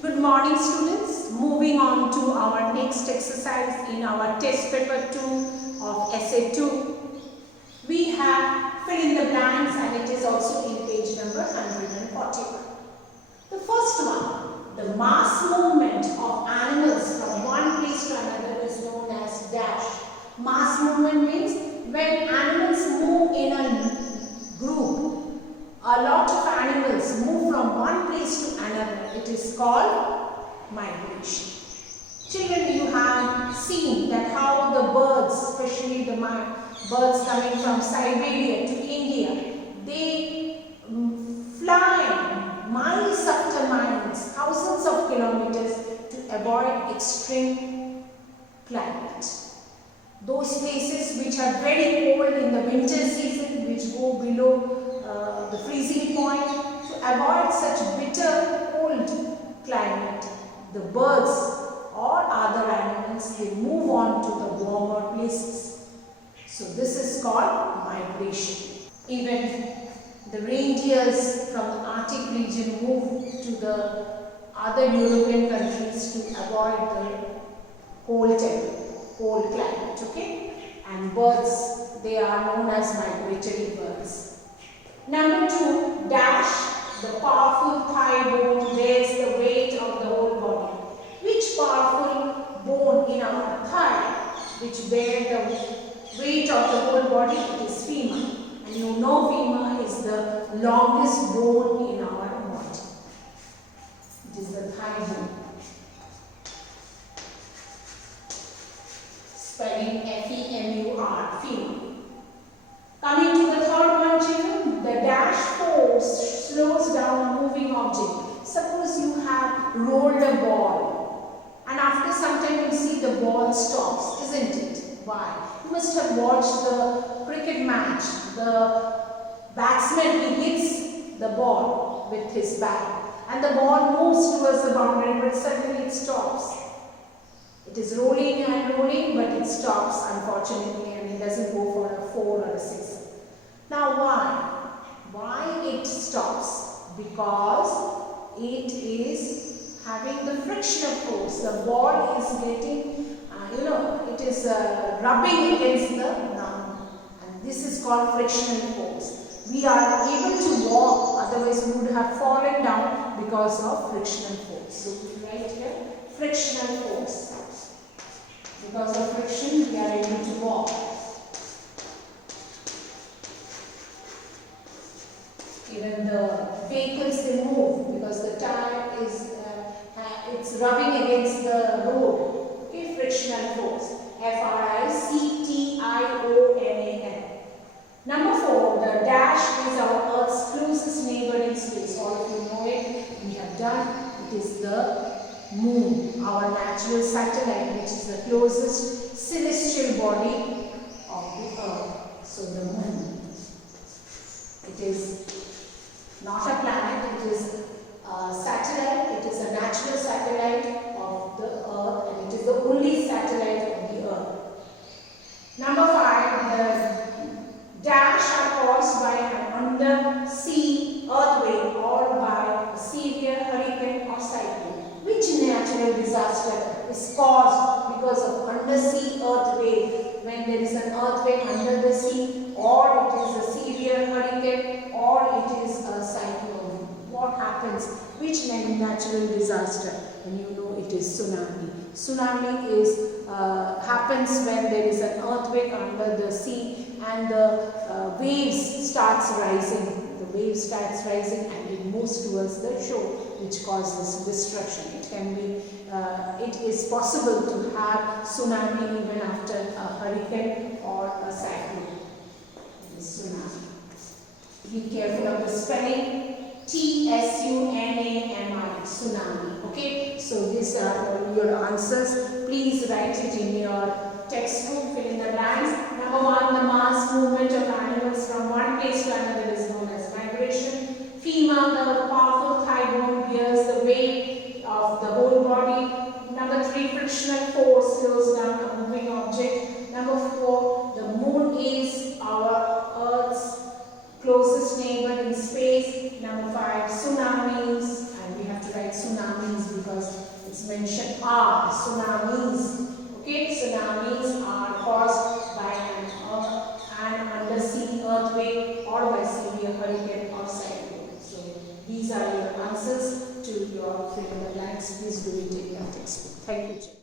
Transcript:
Good morning students. Moving on to our next exercise in our test paper 2 of essay 2. We have fill in the blanks and it is also in page number 141. The first one, the mass movement of animals from one place to another is known as dash. Mass movement means when animals move in a group. A lot of animals move from one place to another. It is called migration. Children, you have seen that how the birds, especially the birds coming from Siberia to India, they fly miles after miles, thousands of kilometers to avoid extreme climate. Those places which are very cold in the winter season, which go below the freezing point, to avoid such bitter cold climate, the birds or other animals, they move on to the warmer places. So this is called migration. Even the reindeers from the Arctic region move to the other European countries to avoid the cold climate, okay? And birds, they are known as migratory birds. Number 2, dash, the powerful thigh bone bears the weight of the whole body. Which powerful bone in our thigh which bear the weight of the whole body? It is femur. And you know femur is the longest bone in our body. It is the thigh bone. Spelling F-E-M-U-R, femur. Coming to the third one, children, the dash force slows down a moving object. Suppose you have rolled a ball and after some time you see the ball stops, isn't it? Why? You must have watched the cricket match. The batsman, he hits the ball with his bat and the ball moves towards the boundary, but suddenly it stops. It is rolling and rolling, but it stops, unfortunately, and it doesn't go for a 4 or a 6. Now why? Why it stops? Because it is having the frictional force. The ball is getting, it is rubbing against the ground, and this is called frictional force. We are able to walk, otherwise we would have fallen down because of frictional force. So we write here frictional force. Because of friction, we are able to walk. Even the vehicles, they move because the tire is it's rubbing against the road. Okay, frictional force. Frictionan. Number 4, the dash is our Earth's closest neighbor in space. All of you know it. We have done. It is the Moon, our natural satellite, which is the closest celestial body of the Earth. So the Moon. It is not a planet, it is a satellite, it is a natural satellite of the Earth, and it is the only satellite of the Earth. Number 5, the dash are caused by an undersea earthquake or by a severe hurricane or cyclone. Which natural disaster is caused because of undersea earthquake? When there is an earthquake under the sea, or it is a severe hurricane, or it is a cyclone. What happens? Which natural disaster? And you know it is tsunami. Tsunami is happens when there is an earthquake under the sea and the waves starts rising. The wave starts rising and it moves towards the shore, which causes destruction. It can be, it is possible to have tsunami even after a hurricane or a cyclone. It is tsunami. Be careful of the spelling. T-S-U-N-A-M-I, tsunami. Okay, so these are all your answers. Please write it in your textbook, fill in the blanks. Number 1, the mass movement of animals from one place to another is known as migration. Femur, the powerful thigh bone, bears the weight of the whole body. Number 3, frictional force slows down a moving object. Number 4, the moon is our Earth's closest neighbor in space. Number 5, tsunamis, and we have to write tsunamis because are tsunamis. Okay, tsunamis are caused by an undersea earthquake or by severe hurricane or cyclone. So these are your answers to your fill in the blanks. Please do it in your textbook. Thank you.